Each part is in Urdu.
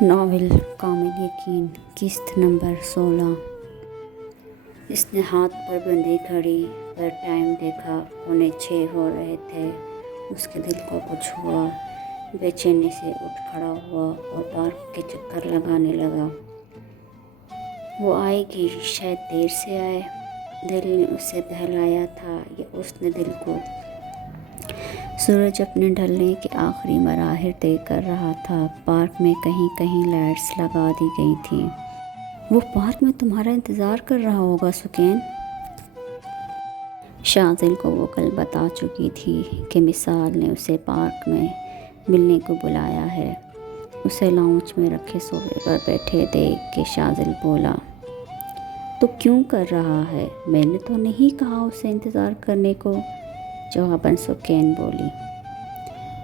ناول کامل یقین قسط نمبر 16۔ اس نے ہاتھ پر بندھی گھڑی پر ٹائم دیکھا، 5:45 ہو رہے تھے۔ اس کے دل کو کچھ ہوا، بے چینی سے اٹھ کھڑا ہوا اور پارک کے چکر لگانے لگا۔ وہ آئے گی، شاید دیر سے آئے۔ دل نے اسے بہلایا تھا یا اس نے دل کو؟ سورج اپنے ڈھلنے کے آخری مراحل طے کر رہا تھا۔ پارک میں کہیں کہیں لائٹس لگا دی گئی تھیں۔ وہ پارک میں تمہارا انتظار کر رہا ہوگا سکین۔ شاذل کو وہ کل بتا چکی تھی کہ مثال نے اسے پارک میں ملنے کو بلایا ہے۔ اسے لاؤنج میں رکھے صوفے پر بیٹھے دیکھ کے شاذل بولا، تو کیوں کر رہا ہے؟ میں نے تو نہیں کہا اسے انتظار کرنے کو۔ جواباً سکین بولی،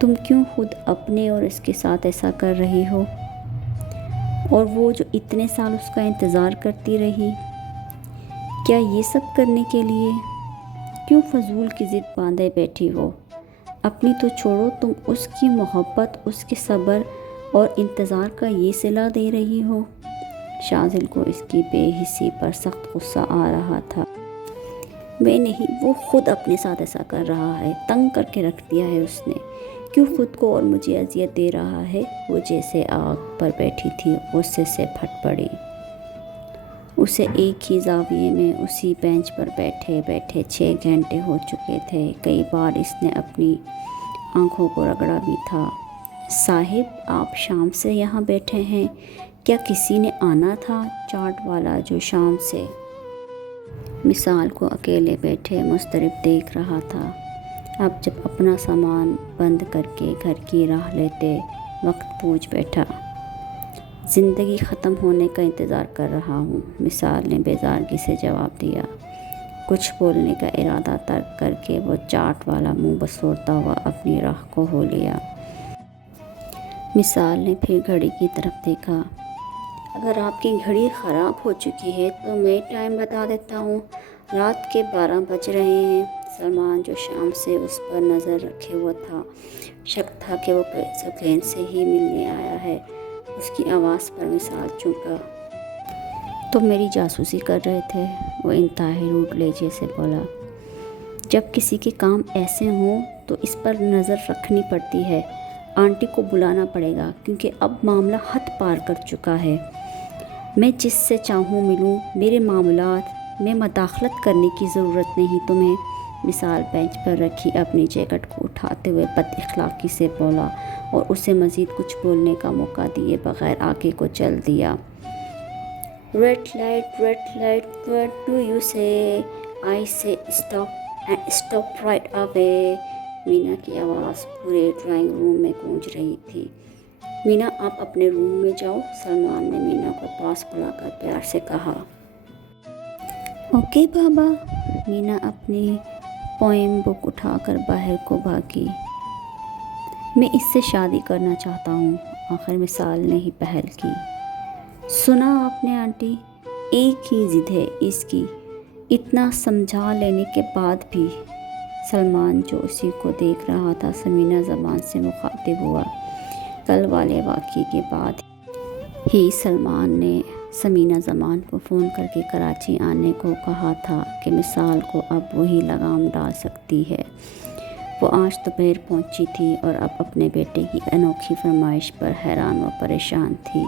تم کیوں خود اپنے اور اس کے ساتھ ایسا کر رہی ہو؟ اور وہ جو اتنے سال اس کا انتظار کرتی رہی، کیا یہ سب کرنے کے لیے؟ کیوں فضول کی ضد باندھے بیٹھی ہو؟ اپنی تو چھوڑو، تم اس کی محبت، اس کے صبر اور انتظار کا یہ صلہ دے رہی ہو۔ شاذل کو اس کی بے حسی پر سخت غصہ آ رہا تھا۔ میں نہیں، وہ خود اپنے ساتھ ایسا کر رہا ہے، تنگ کر کے رکھ دیا ہے اس نے۔ کیوں خود کو اور مجھے اذیت دے رہا ہے؟ وہ جیسے آگ پر بیٹھی تھی، غصے سے پھٹ پڑی۔ اسے ایک ہی زاویے میں اسی بینچ پر بیٹھے بیٹھے 6 گھنٹے ہو چکے تھے۔ کئی بار اس نے اپنی آنکھوں کو رگڑا بھی تھا۔ صاحب، آپ شام سے یہاں بیٹھے ہیں، کیا کسی نے آنا تھا؟ چاٹ والا جو شام سے مثال کو اکیلے بیٹھے مضطرب دیکھ رہا تھا، اب جب اپنا سامان بند کر کے گھر کی راہ لیتے وقت پوچھ بیٹھا، زندگی ختم ہونے کا انتظار کر رہا ہوں، مثال نے بیزارگی سے جواب دیا۔ کچھ بولنے کا ارادہ ترک کر کے وہ چاٹ والا منہ بسورتا ہوا اپنی راہ کو ہو لیا۔ مثال نے پھر گھڑی کی طرف دیکھا۔ اگر آپ کی گھڑی خراب ہو چکی ہے تو میں ٹائم بتا دیتا ہوں، رات کے 12 بج رہے ہیں۔ سلمان جو شام سے اس پر نظر رکھے ہوا تھا، شک تھا کہ وہ سکین سے ہی ملنے آیا ہے۔ اس کی آواز پر مثال چونکا۔ تم میری جاسوسی کر رہے تھے؟ وہ انتہائی روڈ لہجے سے بولا۔ جب کسی کے کام ایسے ہوں تو اس پر نظر رکھنی پڑتی ہے۔ آنٹی کو بلانا پڑے گا کیونکہ اب معاملہ حد پار کر چکا ہے۔ میں جس سے چاہوں ملوں، میرے معاملات میں مداخلت کرنے کی ضرورت نہیں تمہیں۔ مثال بینچ پر رکھی اپنی جیکٹ کو اٹھاتے ہوئے بد اخلاقی سے بولا اور اسے مزید کچھ بولنے کا موقع دیے بغیر آگے کو چل دیا۔ Red light, what do you say? I say stop and stop right away. مینا کی آواز پورے ڈرائنگ روم میں گونج رہی تھی۔ مینا، آپ اپنے روم میں جاؤ، سلمان نے مینا کو پاس بلا کر پیار سے کہا۔ اوکے بابا۔ مینا اپنی پوئم بک اٹھا کر باہر کو بھاگی۔ میں اس سے شادی کرنا چاہتا ہوں، آخر مثال نے ہی پہل کی۔ سنا آپ نے آنٹی، ایک ہی ضد ہے اس کی، اتنا سمجھا لینے کے بعد بھی۔ سلمان جو اسی کو دیکھ رہا تھا سمینا زبان سے مخاطب ہوا۔ کل والے واقعے کے بعد ہی سلمان نے سمینا زمان کو فون کر کے کراچی آنے کو کہا تھا کہ مثال کو اب وہی لگام ڈال سکتی ہے۔ وہ آج دوپہر پہنچی تھی اور اب اپنے بیٹے کی انوکھی فرمائش پر حیران و پریشان تھی۔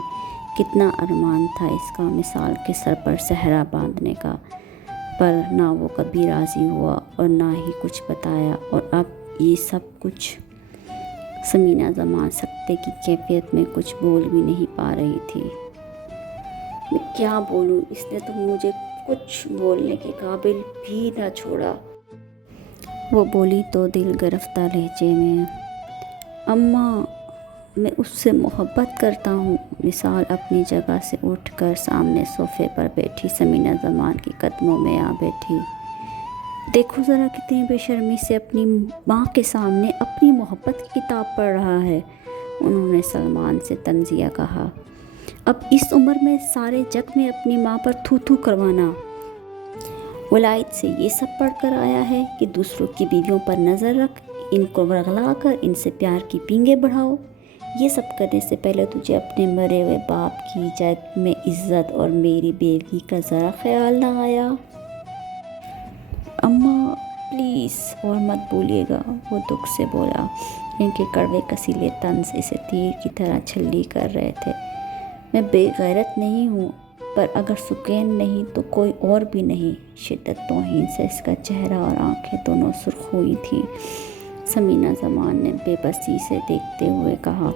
کتنا ارمان تھا اس کا مثال کے سر پر صحرا باندھنے کا، پر نہ وہ کبھی راضی ہوا اور نہ ہی کچھ بتایا، اور اب یہ سب کچھ۔ سمینا زمان سکتے کی کیفیت میں کچھ بول بھی نہیں پا رہی تھی۔ میں کیا بولوں، اس نے تو مجھے کچھ بولنے کے قابل بھی نہ چھوڑا۔ وہ بولی تو دل گرفتہ لہجے میں، اماں میں اس سے محبت کرتا ہوں۔ مثال اپنی جگہ سے اٹھ کر سامنے صوفے پر بیٹھی سمینا زمان کے قدموں میں آ بیٹھی۔ دیکھو ذرا کتنی بے شرمی سے اپنی ماں کے سامنے اپنی محبت کی کتاب پڑھ رہا ہے، انہوں نے سلمان سے طنزیہ کہا۔ اب اس عمر میں سارے جگ میں اپنی ماں پر تھو تھو کروانا۔ ولائد سے یہ سب پڑھ کر آیا ہے کہ دوسروں کی بیویوں پر نظر رکھ، ان کو ورغلا کر ان سے پیار کی پینگیں بڑھاؤ۔ یہ سب کرنے سے پہلے تجھے اپنے مرے ہوئے باپ کی جگ میں عزت اور میری بیوی کا ذرا خیال نہ آیا؟ اماں پلیز اور مت بولیے گا، وہ دکھ سے بولا۔ ان کے کڑوے کسیلے طنز اسے تیر کی طرح چھلی کر رہے تھے۔ میں بے غیرت نہیں ہوں، پر اگر سکین نہیں تو کوئی اور بھی نہیں۔ شدت توہین سے اس کا چہرہ اور آنکھیں دونوں سرخ ہوئی تھیں۔ ثمینہ زمان نے بے بسی سے دیکھتے ہوئے کہا،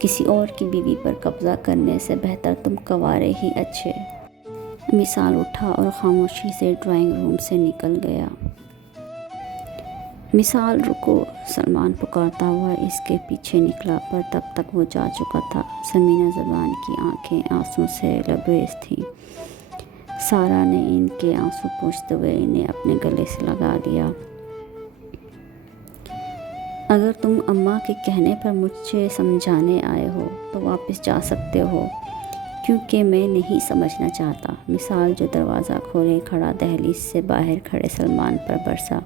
کسی اور کی بیوی پر قبضہ کرنے سے بہتر تم کنوارے ہی اچھے۔ مثال اٹھا اور خاموشی سے ڈرائنگ روم سے نکل گیا۔ مثال رکو، سلمان پکارتا ہوا اس کے پیچھے نکلا، پر تب تک وہ جا چکا تھا۔ ثمینہ زبان کی آنکھیں آنسوں سے لبریز تھیں۔ سارا نے ان کے آنسو پوچھتے ہوئے انہیں اپنے گلے سے لگا لیا۔ اگر تم اماں کے کہنے پر مجھے سمجھانے آئے ہو تو واپس جا سکتے ہو، کیونکہ میں نہیں سمجھنا چاہتا۔ مثال جو دروازہ کھولے کھڑا دہلیز سے باہر کھڑے سلمان پر برسا۔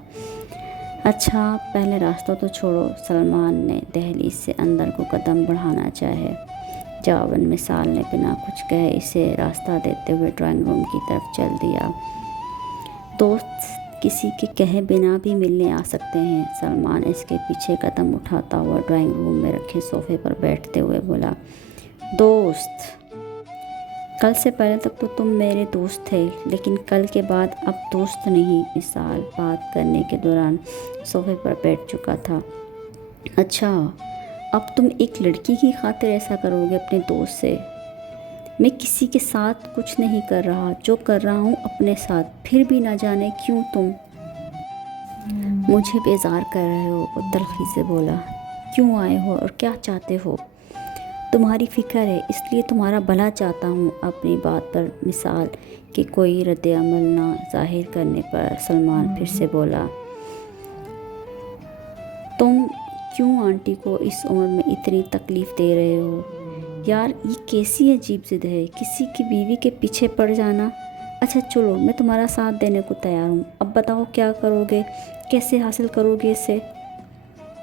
اچھا پہلے راستہ تو چھوڑو۔ سلمان نے دہلیز سے اندر کو قدم بڑھانا چاہے، جواباً مثال نے بنا کچھ کہے اسے راستہ دیتے ہوئے ڈرائنگ روم کی طرف چل دیا۔ دوست کسی کے کہے بنا بھی ملنے آ سکتے ہیں، سلمان اس کے پیچھے قدم اٹھاتا ہوا ڈرائنگ روم میں رکھے صوفے پر بیٹھتے ہوئے بولا۔ دوست، کل سے پہلے تک تو تم میرے دوست تھے، لیکن کل کے بعد اب دوست نہیں۔ مثال بات کرنے کے دوران صوفے پر بیٹھ چکا تھا۔ اچھا، اب تم ایک لڑکی کی خاطر ایسا کرو گے اپنے دوست سے؟ میں کسی کے ساتھ کچھ نہیں کر رہا، جو کر رہا ہوں اپنے ساتھ، پھر بھی نہ جانے کیوں تم مجھے بیزار کر رہے ہو۔ وہ تلخی سے بولا۔ کیوں آئے ہو اور کیا چاہتے ہو؟ تمہاری فکر ہے، اس لیے تمہارا بھلا چاہتا ہوں۔ اپنی بات پر مثال کے کوئی رد عمل نہ ظاہر کرنے پر سلمان پھر سے بولا۔ تم کیوں آنٹی کو اس عمر میں اتنی تکلیف دے رہے ہو؟ یار یہ کیسی عجیب ضد ہے، کسی کی بیوی کے پیچھے پڑ جانا۔ اچھا چلو، میں تمہارا ساتھ دینے کو تیار ہوں، اب بتاؤ کیا کرو گے، کیسے حاصل کرو گے اسے؟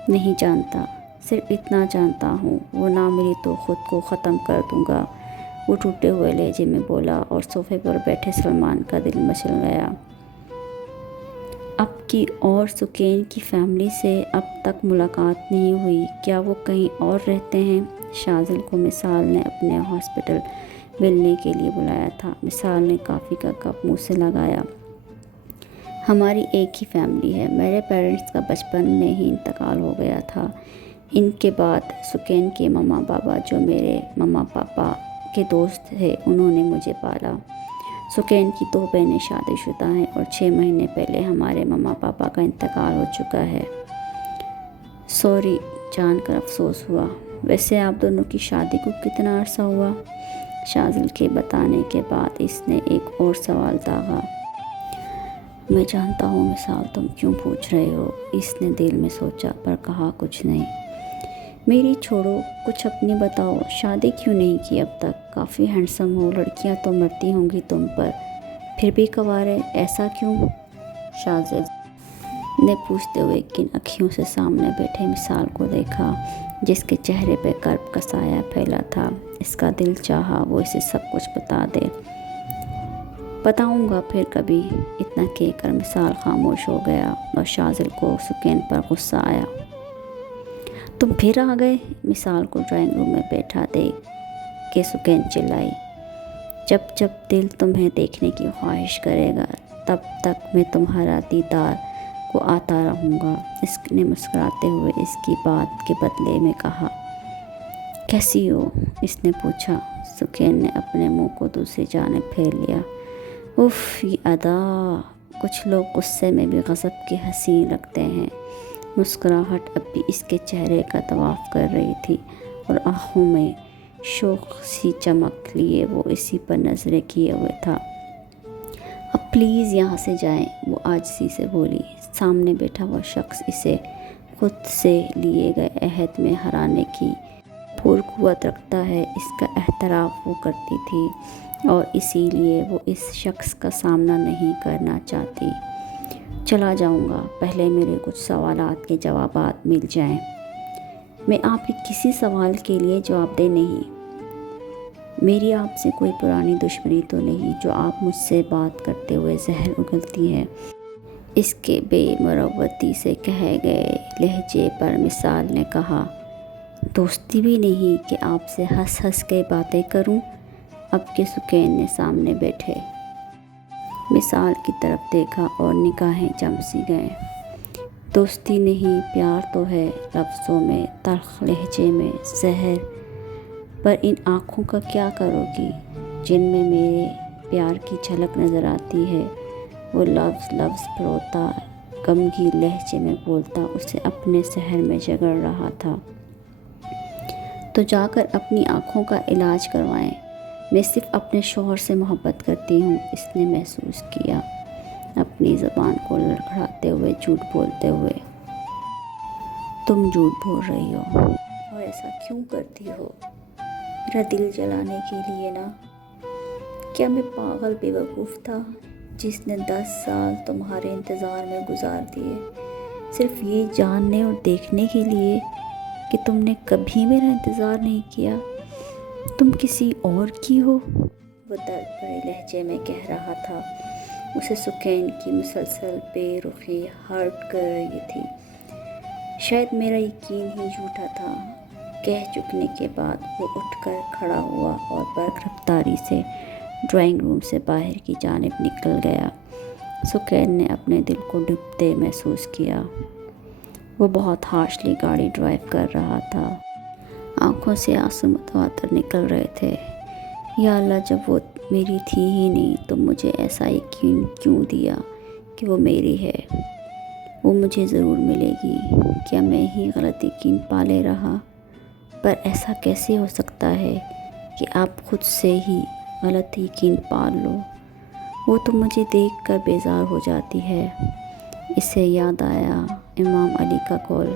نہیں جانتا، صرف اتنا جانتا ہوں، وہ نہ ملی تو خود کو ختم کر دوں گا، وہ ٹوٹے ہوئے لہجے میں بولا، اور صوفے پر بیٹھے سلمان کا دل مچل گیا۔ اب کی اور سکین کی فیملی سے اب تک ملاقات نہیں ہوئی، کیا وہ کہیں اور رہتے ہیں؟ شاذل کو مثال نے اپنے ہاسپٹل ملنے کے لیے بلایا تھا۔ مثال نے کافی کا کپ منہ سے لگایا۔ ہماری ایک ہی فیملی ہے، میرے پیرنٹس کا بچپن میں ہی انتقال ہو گیا تھا۔ ان کے بعد سکین کے ماما بابا جو میرے ماما پاپا کے دوست تھے، انہوں نے مجھے پالا۔ سکین کی 2 بہنیں شادی شدہ ہیں اور 6 مہینے پہلے ہمارے ماما پاپا کا انتقال ہو چکا ہے۔ سوری، جان کر افسوس ہوا۔ ویسے آپ دونوں کی شادی کو کتنا عرصہ ہوا؟ شاذل کے بتانے کے بعد اس نے ایک اور سوال داغا۔ میں جانتا ہوں مثال تم کیوں پوچھ رہے ہو، اس نے دل میں سوچا پر کہا کچھ نہیں۔ میری چھوڑو، کچھ اپنی بتاؤ، شادی کیوں نہیں کی اب تک؟ کافی ہینڈسم ہو، لڑکیاں تو مرتی ہوں گی تم پر، پھر بھی کنوارے، ایسا کیوں؟ شاذل نے پوچھتے ہوئے کن اکھیوں سے سامنے بیٹھے مثال کو دیکھا، جس کے چہرے پہ کرب کا سایہ پھیلا تھا۔ اس کا دل چاہا وہ اسے سب کچھ بتا دے۔ بتاؤں گا پھر کبھی، اتنا کہہ کر مثال خاموش ہو گیا اور شاذل کو سکین پر غصہ آیا۔ تم پھر آ گئے؟ مثال کو ڈرائنگ روم میں بیٹھا دیکھ کے سکین چلائی۔ جب جب دل تمہیں دیکھنے کی خواہش کرے گا تب تک میں تمہارا دیدار کو آتا رہوں گا، اس نے مسکراتے ہوئے اس کی بات کے بدلے میں کہا۔ کیسی ہو؟ اس نے پوچھا۔ سکین نے اپنے منہ کو دوسری جانب پھیر لیا۔ اف یہ ادا، کچھ لوگ غصے میں بھی غضب کے حسین رکھتے ہیں۔ مسکراہٹ اب بھی اس کے چہرے کا طواف کر رہی تھی اور آنکھوں میں شوق سی چمک لیے وہ اسی پر نظریں کیے ہوئے تھا۔ اب پلیز یہاں سے جائیں، وہ عاجزی سے بولی۔ سامنے بیٹھا ہوا شخص اسے خود سے لیے گئے عہد میں ہرانے کی پُر قوت رکھتا ہے، اس کا اعتراف وہ کرتی تھی اور اسی لیے وہ اس شخص کا سامنا نہیں کرنا چاہتی۔ چلا جاؤں گا، پہلے میرے کچھ سوالات کے جوابات مل جائیں۔ میں آپ کے کسی سوال کے لیے جواب دہ نہیں۔ میری آپ سے کوئی پرانی دشمنی تو نہیں جو آپ مجھ سے بات کرتے ہوئے زہر اگلتی ہے۔ اس کے بے مروتی سے کہے گئے لہجے پر مثال نے کہا، دوستی بھی نہیں کہ آپ سے ہنس ہنس کے باتیں کروں۔ اب کہ سکین نے سامنے بیٹھے مثال کی طرف دیکھا اور نگاہیں جم سی گئیں۔ دوستی نہیں، پیار تو ہے، لفظوں میں، تلخ لہجے میں، زہر۔ پر ان آنکھوں کا کیا کرو گی جن میں میرے پیار کی جھلک نظر آتی ہے؟ وہ لفظ پروتا غمگین لہجے میں بولتا اسے اپنے سحر میں جگڑ رہا تھا۔ تو جا کر اپنی آنکھوں کا علاج کروائیں۔ میں صرف اپنے شوہر سے محبت کرتی ہوں، اس نے محسوس کیا، اپنی زبان کو لڑکھڑاتے ہوئے، جھوٹ بولتے ہوئے۔ تم جھوٹ بول رہی ہو، اور ایسا کیوں کرتی ہو؟ میرا دل جلانے کے لیے نا؟ کیا میں پاگل بے وقوف تھا جس نے 10 سال تمہارے انتظار میں گزار دیے، صرف یہ جاننے اور دیکھنے کے لیے کہ تم نے کبھی میرا انتظار نہیں کیا، تم کسی اور کی ہو؟ وہ درد بھرے لہجے میں کہہ رہا تھا۔ اسے سکین کی مسلسل بے رخی ہرٹ کر رہی تھی۔ شاید میرا یقین ہی جھوٹا تھا۔ کہہ چکنے کے بعد وہ اٹھ کر کھڑا ہوا اور برق رفتاری سے ڈرائنگ روم سے باہر کی جانب نکل گیا۔ سکین نے اپنے دل کو ڈوبتے محسوس کیا۔ وہ بہت ہارشلی گاڑی ڈرائیو کر رہا تھا۔ آنکھوں سے آنسو متواتر نکل رہے تھے۔ یا اللہ، جب وہ میری تھی ہی نہیں تو مجھے ایسا یقین کیوں دیا کہ وہ میری ہے؟ وہ مجھے ضرور ملے گی۔ کیا میں ہی غلط یقین پالے رہا؟ پر ایسا کیسے ہو سکتا ہے کہ آپ خود سے ہی غلط یقین پال لو؟ وہ تو مجھے دیکھ کر بیزار ہو جاتی ہے۔ اسے یاد آیا امام علی کا قول،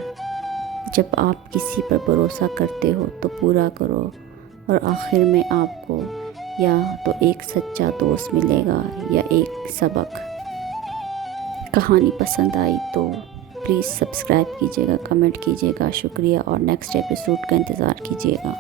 جب آپ کسی پر بھروسہ کرتے ہو تو پورا کرو، اور آخر میں آپ کو یا تو ایک سچا دوست ملے گا یا ایک سبق۔ کہانی پسند آئی تو پلیز سبسکرائب کیجیے گا، کمنٹ کیجیے گا، شکریہ، اور نیکسٹ ایپیسوڈ کا انتظار کیجیے گا۔